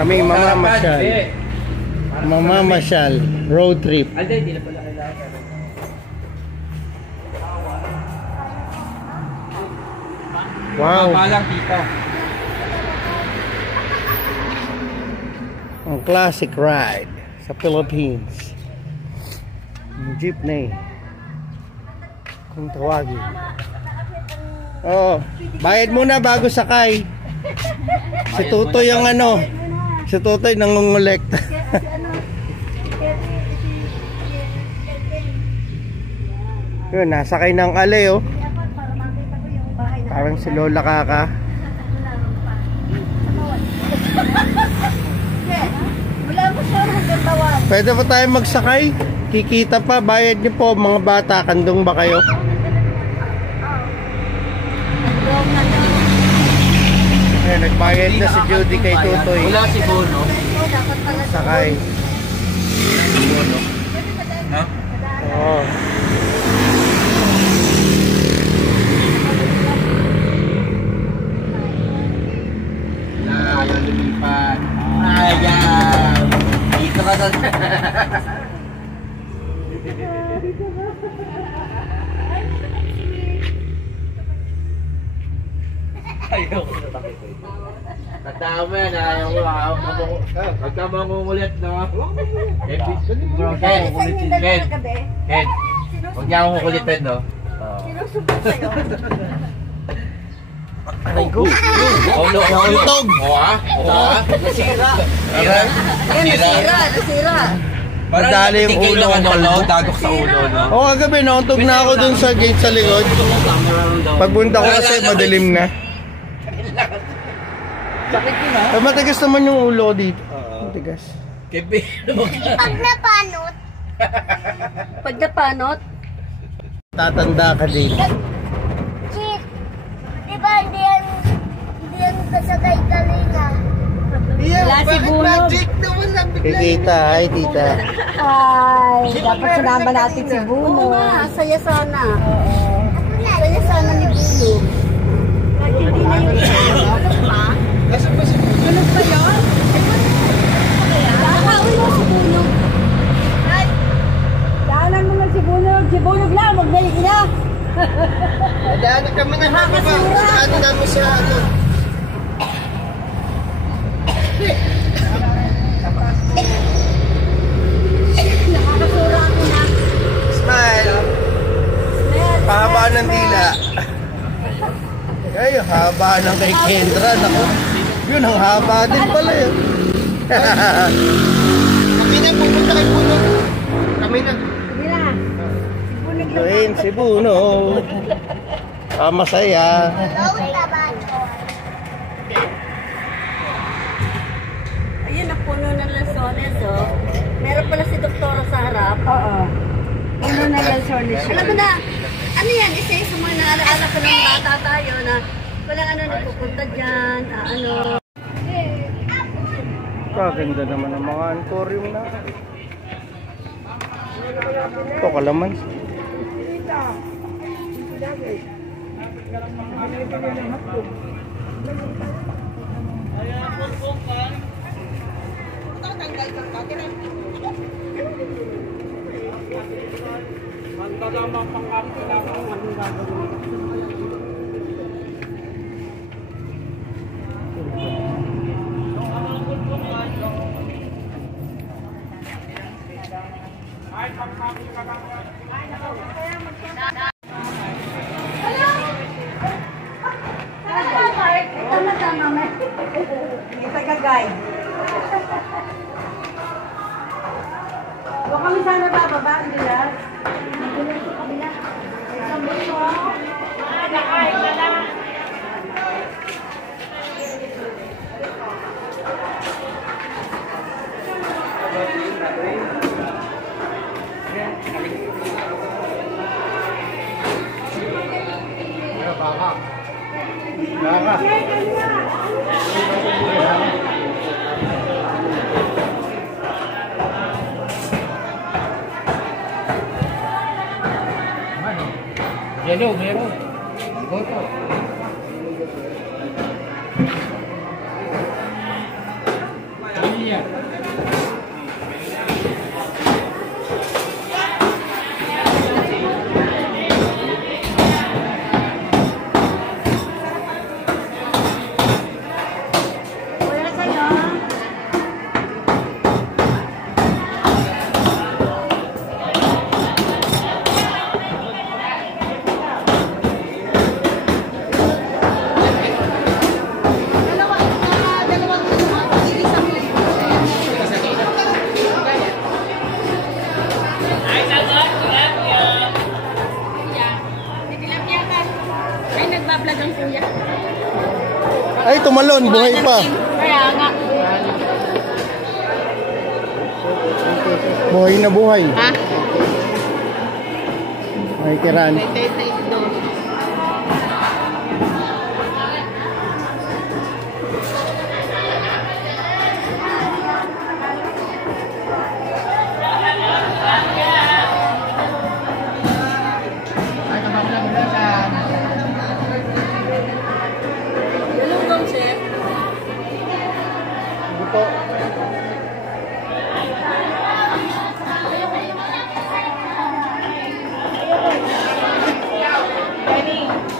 Kami mamamasyal. Mamamasyal. Road trip. Hindi na pala kailangan. Wow. Mabalang tito. Ang classic ride sa Philippines. Yung jeepney. Kung tawagin. Oo. Bayad muna bago sakay. Si Tutoy yung ano. Si Tutoy nangungulekta. Yun, nasakay ng ale oh. Parang si Lola Kaka. Pwede pa tayo magsakay? Kikita pa, bayad niyo po mga bata. Kandong ba kayo? Ayan, nagbayad na si Judy kay Tutoy. Wala si Bono. Sakay. Si Bono. Ha? Oo. Ayaw lumipat. Ayaw. Dito ka na. Ayaw ko na takit. Tandaan mo yan. Ayaw ko. Pagka mangungulit na. Ken. Huwag niya akong kukulitin, no? Sinusubok sa'yo. Aray ko. Utog. Nasira. Nasira. Madali yung ulo ko. Dagok sa ulo, no? Oo, kagabi nauntog na ako dun sa gate sa likod. Pagpunta ko kasi madilim na. Sakit yun, ha? Matigas naman yung ulo ko dito. Matigas. Pag napanot. Pag napanot. Tatanda ka din. Chick. Diba hindi yan kasagay kalina? Wala si Bunog. Kikita, ay tita. Ay, dapat sinama natin si Bunog. Oo nga, saya sana. Saya sana ni Bunog. Kahit hindi na yung Bunog pa. Bunog pa yun? Nakakawin mo si Bunog. Daanan mo nga si Bunog. Si Bunog lang, magbalik na. Daanan kami na nakakasura. Ano namin siya, ano? Nakakasura ako na. Smile. Pahaba ng dila. Ay, haba ng kay Kendra. Naku, yun ang haba din pala yun. Kami na, pupunta kay Puno. Kami na. Sige na. Ituin si Buno. Masaya. Ayun, napuno ng Lanzones, oh. Meron pala si Doktora sa harap. Oo. Puno ng Lanzones. Alam mo na, ano yan, isa-isa mga naalaala ko ng bata tayo na walang ano nagpupunta dyan, ano. Kaganda naman ang mga aquarium na. Ito kalaman. Huwag kami sana bababa, nila. Nandun sa kabila. Isang buso. Baka. Yellow, meron. Boto. Ay, tumalon. Buhay pa. Kaya nga. Buhay na buhay. Ha? May kiran.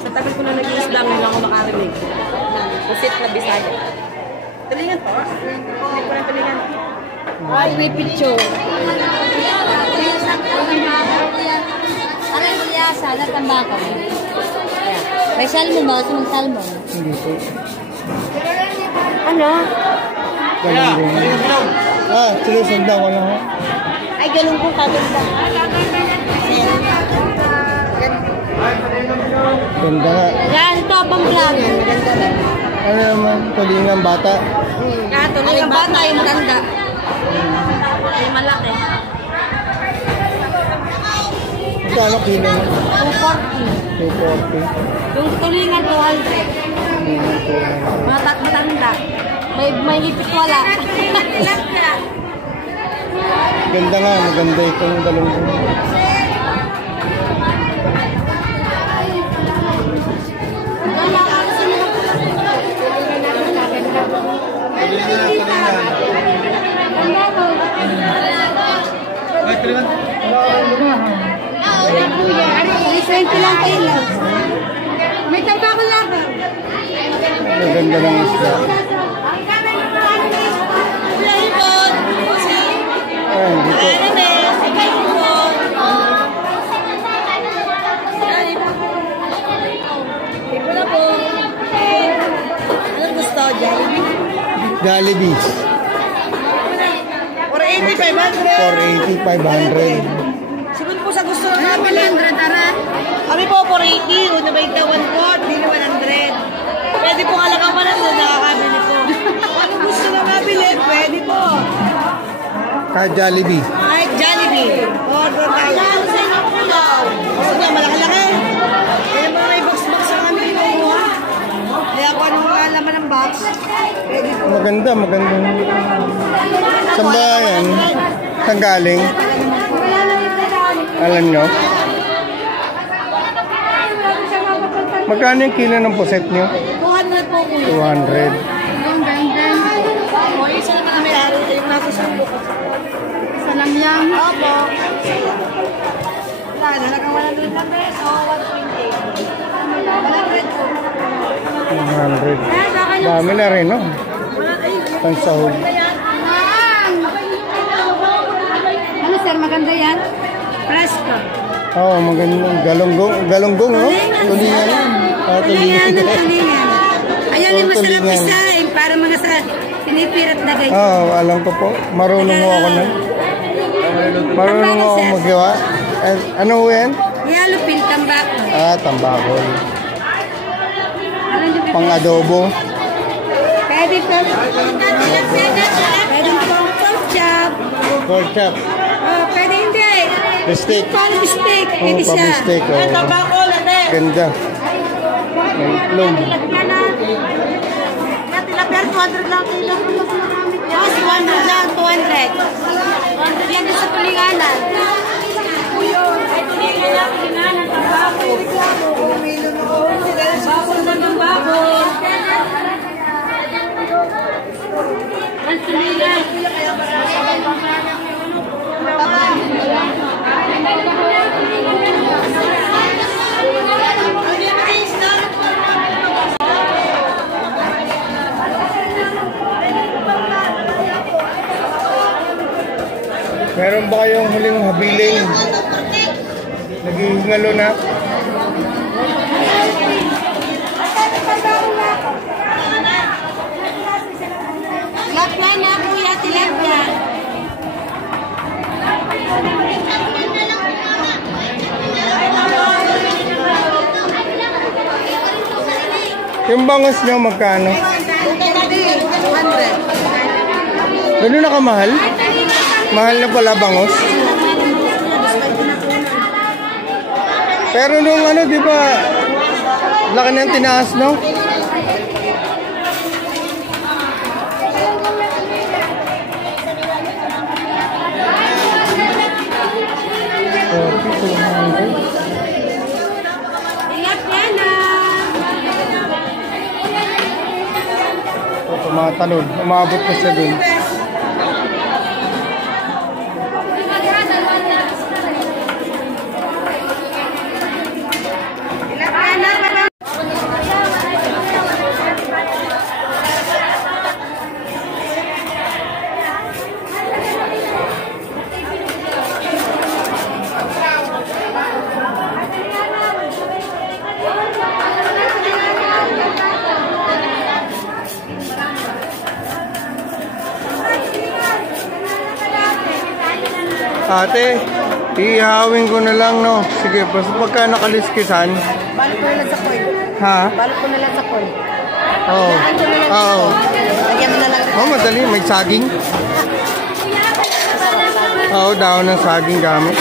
Sa tagal ko na nag-iisda, ngayon ako makarinig. Pusit na Bisaya. Tulingan po. Hindi ko na tulingan. Ay, may picture. Aray mo liya, sana tambako. May salmon ba? Gusto mong salmon? Hindi po. Ano? Ganun din. Ah, sinusundan ko lang. Ay, ganun kong kaganda. Ganda nga. Yan, ito pang vlog. Maganda rin. Ano naman, tulingan bata. Ay, yung bata, yung maganda. Yung malaki. Magkano kilo? 240. 240. Yung tulingan, 200. Matanda. May hipit wala. Ganda nga, maganda itong dalawang. Lang kayo. May tabako lang. Maganda ng isla. Ayan, dito. Anong gusto? Jollibee? Jollibee. 480, 500. 480, 500. Siguro po sa gusto ng nabili. 100, tara. Kami po, 480. Una ba yung 1 bili 100. Pwede po halagang 100, nakakabili po. Ano gusto na nabili? Pwede po. Kahit Jollibee. Ay, Jollibee. Order tayo. Gusto niya, malaki-laki. Kaya mga may box-box ang kami kinukuha. Kaya kung anong laman ng box, pwede po. Maganda, maganda. Saan ba yan? Saan galing? Alam nyo? Magkano yung kilo ng puset nyo? 200 po po. 200. O, isa naman kami laro. Yung nasa subo ko. Isa lang yan. Opo. Wala, nalagang 100 na peso. 120. 100 po. 100. Dami na rin, no? Pang sahog. Ano sir, maganda yan? Presko. Oo, maganda. Galunggong, no? Tulingan. Ah, tulingan. Tulingan. Ayan yung masarap Tulingan. isain. Para mga sa pinipirat na ganyan. Oo, alam ko po. Marunong mo ako na. Marunong mo ako magawa. Eh, ano ho yan? Yalupin, tambako. Ah, tambakol. Ano yung Pang adobo. Pwede po. Pwede po pork chop. Pork chop. Oh, pwede hindi. Steak. Parang steak. Oo, Pwede siya. pang-steak. Oh. Tabako, late. Ganda. May itlog. Tilapia, 200 lang kilo. Yes, 200 lang, 200. 200 yan din sa tulinganan. Ay, tulinganan, tambako. Bako na ng bako. Ang tulingan. Meron ba kayong huling habiling? Naghihingalo na? Tilapia na, kuya, tilapia. Yung bangos nyo, magkano? 100. Gano'n na kamahal? Mahal na pala bangos. Pero nung ano, di ba, laki na yung tinaas, no? Tumatalon, umabot na siya dun. Ate, ihawin ko na lang, no? Sige, basta pagka nakaliskisan. Balik ko na lang sa coin. Ha? Balik ko na lang sa coin. Oo. Oo. Lagyan mo na lang. Oh, madali. May saging. Oo, daon ng saging gamit.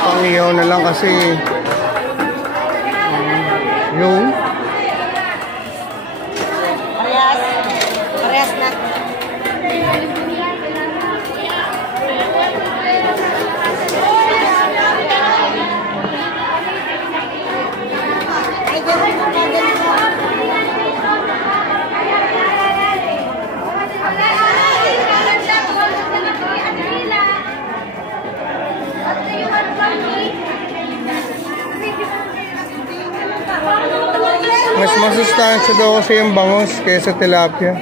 Pangiyaw na lang kasi yung Parehas. Parehas na. mas masustansya daw kasi yung bangus kaysa tilapia.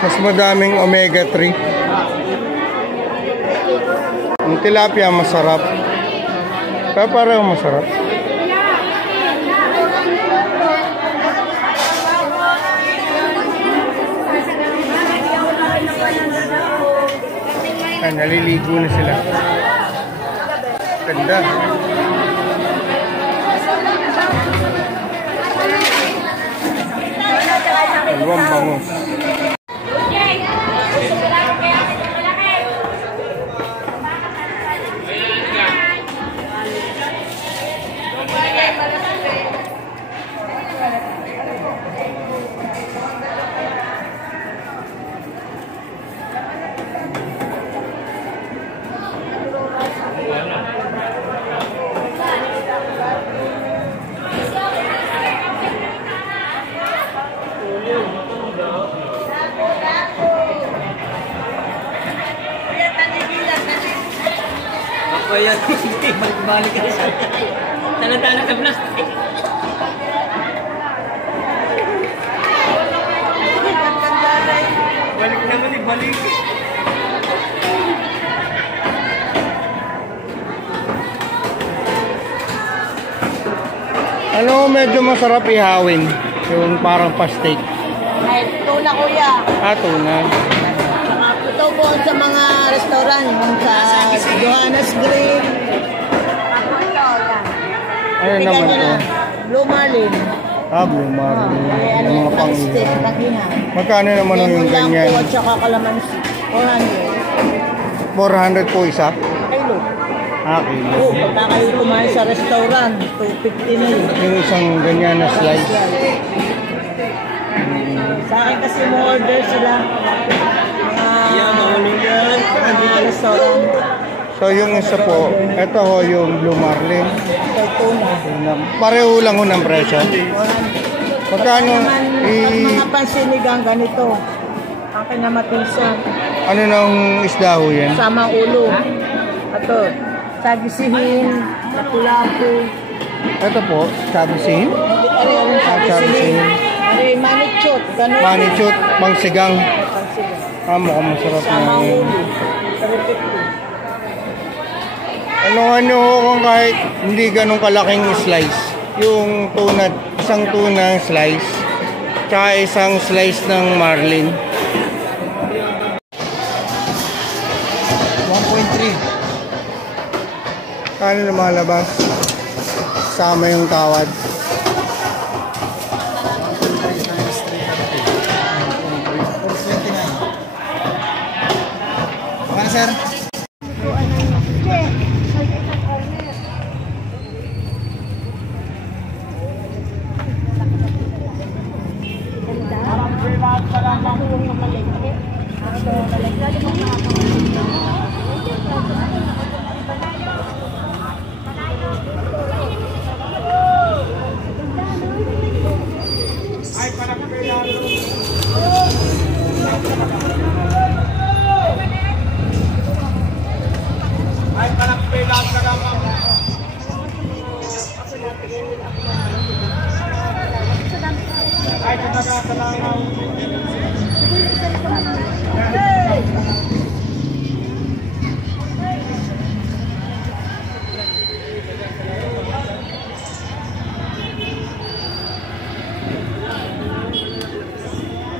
Mas madaming omega 3. Yung tilapia masarap. Kaya parang masarap. Ay, naliligo na sila. Ganda. Dalawang bangus. Ayan, balik-balik ka siya. Tala-tala ka plastic. Balik naman eh, balik. Ano medyo masarap ihawin? Yung parang pa-steak. Ay, tuna kuya. Ah, tuna. Ito po sa mga restaurant, yung sa Johannes Grill. Ano naman to? Blue Marlin. Ah, Blue Marlin. Ay, ano Yung mga yung pang steak, takina. Magkano naman yung ganyan? Lemon at saka kalamansi. 400 po isa? Kilo. Ah, kilo. Oo, pagka kayo kumain sa restaurant, 250 na yun. Yung isang ganyan na slice. Sa akin kasi mo order sila. Mga restaurant. So yung isa po, ito ho yung Blue Marlin. Ito tuna. Pareho lang ho ng presyo. Magkano? Mga pansinigang ganito. Akin na matinsan. Ano nang isda ho yan? Sama ulo. Ito. Sagisihin. Lapu-lapu. Ito po, sabisin. Ano sagisihin. Ano manichot. Manichot, pangsigang. Pangsigang. Ah, mukhang masarap na Sama yun. ulo. 350. Ano ho kung kahit hindi ganun kalaking slice. Yung tuna, isang tuna slice. Tsaka isang slice ng marlin. 1.3. Kano na malabas? Sama yung tawad. sir.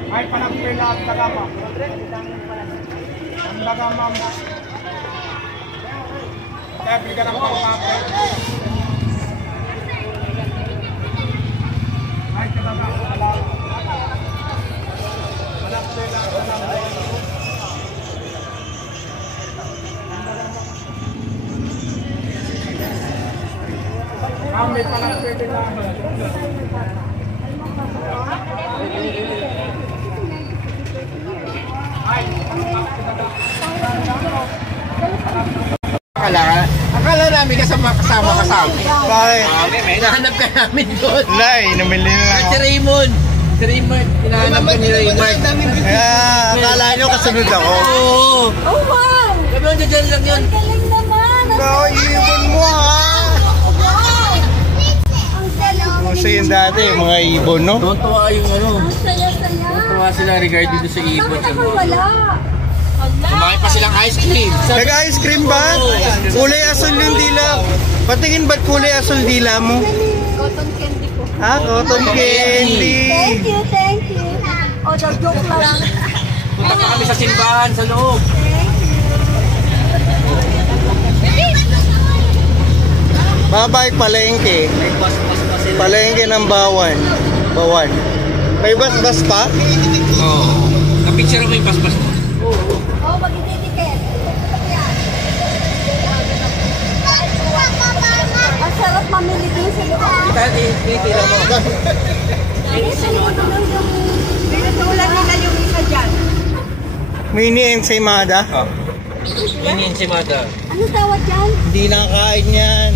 Ay, panagpila at tagama. Ang tagama mo. Kaya ka ng pangkape. Ay, tagama. Panagpila at tagama. Kami panagpila. Akala namin kasama ka sa amin. Bakit? Hinahanap ka namin doon. Lai, namili na lang Si ako. Raymond. Si Raymond. Hinahanap ka ni Raymond. Kaya akala nyo kasunod ako. Oo. Oh, wow! Sabi mo dyan lang yun. Galing naman! Ibon mo ha! Wow! Ang galing! Kasi yung dati, mga ibon, no? Tuwa yung ano. Ang saya-saya! Tuwa sila regarding dito sa ibon. Bakit ako wala? Kumain pa silang ice cream. Nag-ice cream ba? Kulay asul yung dila. Patingin ba't kulay asul dila mo? Cotton candy ko. Ah, cotton candy. Thank you, thank you. O, joke lang. Punta ka kami sa simbahan sa loob. Babay palengke. Palengke ng Bawan. Bawan. May bas-bas pa? Oo. Napicture mo yung paspas mo. Oh, mag-ididikit. Ang sarap mamili din sa loob. Titira mo. Pinutulan nila yung isa dyan. Mini ensaymada? Ini enchimada. Ano tawag dyan? Hindi nakakain yan.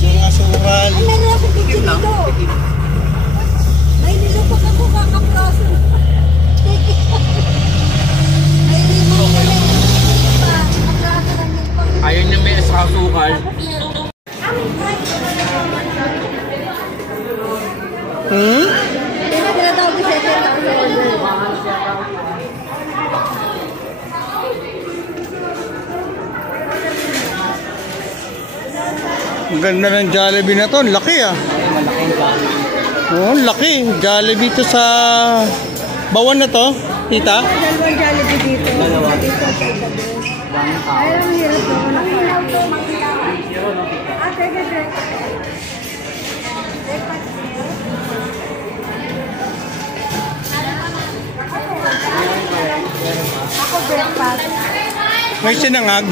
Mga sural. Ay, meron ako picture dito. May nilupak ako kakapraso. May limang pa, may limang pa. Kapraso lang yun pa. Ayun na may sa sukal. Hmm? Kaya tinatawag ko siya sa order. Ang ganda ng Jollibee na to. Ang laki ah. Oo, ang laki. Jollibee to sa Bawan na to, tita. Dalawang Jollibee dito. Dalawa. Dito sa gabi. Ay, ang hirap to. Nakinaw to. Ah, sige. Ako breakfast. May sinangag.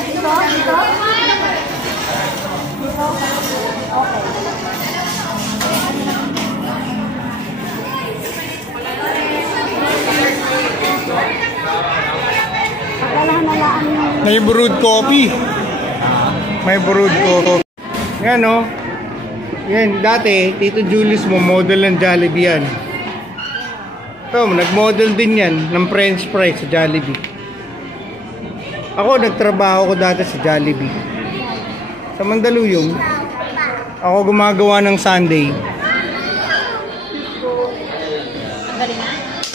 Dito? Dito? Okay. Pagkalahan-alaan yung... May brewed coffee. May brewed coffee. Yan o. Yan, dati, Tito Julius mo, model ng Jollibee yan. Ito, nag-model din yan ng French fries sa Jollibee. Ako, nagtrabaho ko dati sa Jollibee. Sa Mandaluyong. Ako gumagawa ng Sunday.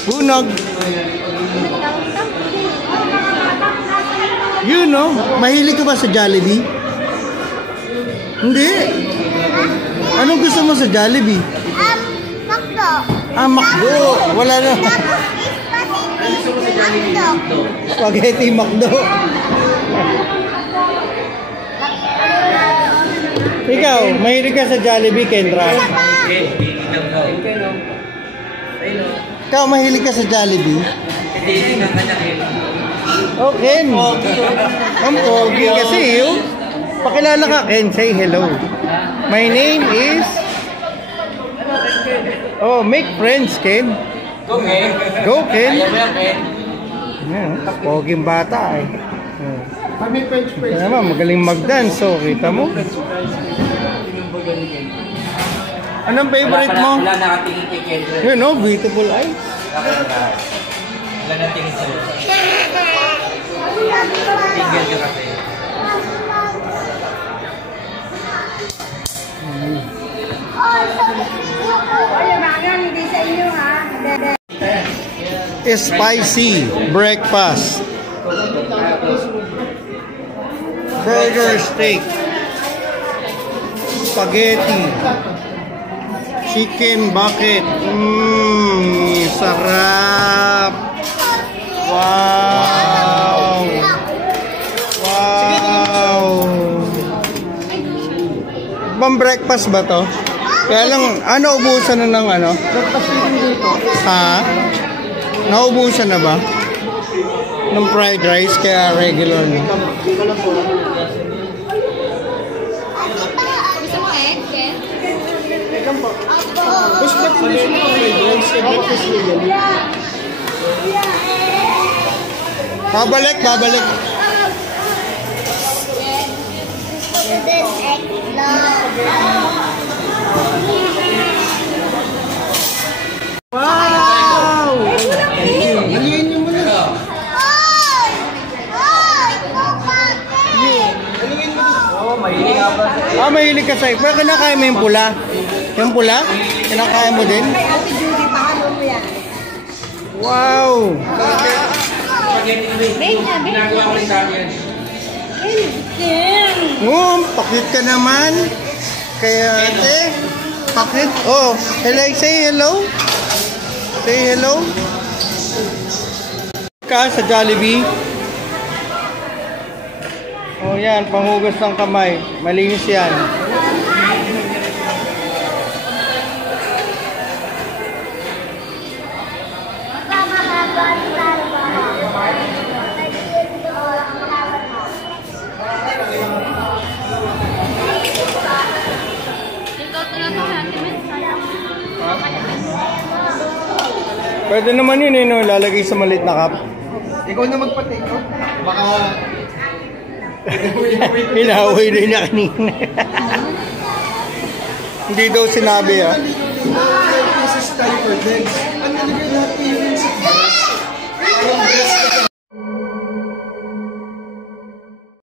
Bunag. Yun no? Mahilig ka ba sa Jollibee? Hindi. Anong gusto mo sa Jollibee? Makdo. Ah, McDo. Wala na. Spaghetti McDo. Ikaw, mahilig ka sa Jollibee, Kendra? Ikaw, mahilig ka sa Jollibee? Dating ang kanya Ken. Oh, Ken. Ang pogi kasi yun. Pakilala ka, Ken. Say hello. My name is... Oh, make friends, Ken. Go, Ken. Go, Ken. Ayaw mo yan, Ken. Yan, poging bata eh. Ito naman, magaling mag-dance. So, kita mo. Anong favorite mo? Wala nakatingin kay Ken. Yun, no? Beautiful eyes. Wala natingin sa'yo. Tinggal ka kasi. Spicy breakfast. Burger steak. Spaghetti. Chicken bucket. Sarap. Wow. Wow. Bang breakfast ba to? Kaya lang, ubusan na ng ano? Breakfast dito. Ha? Naubusan na ba? Ng fried rice kaya regular na. Gusto mo egg, Ken? Gusto ba hindi siya ng fried rice kaya breakfast legal? Babalik. Wow! Maliin niyo muna. Mahilig ka sa'yo. Pero kinakain mo yung pula? Yung pula? Kinakain mo din? Wow! Ginagawa ko rin sa akin. Pakit ka naman. Kaya ate, pakit. Oh, hello, say hello. Say hello. Ka sa Jollibee. Oh, yan, panghugas ng kamay. Malinis yan. Pwede naman yun no? Lalagay sa maliit na cup. Ikaw na magpa-take out. Baka... Hinaway na niya kanina. Hindi daw sinabi This is time for legs.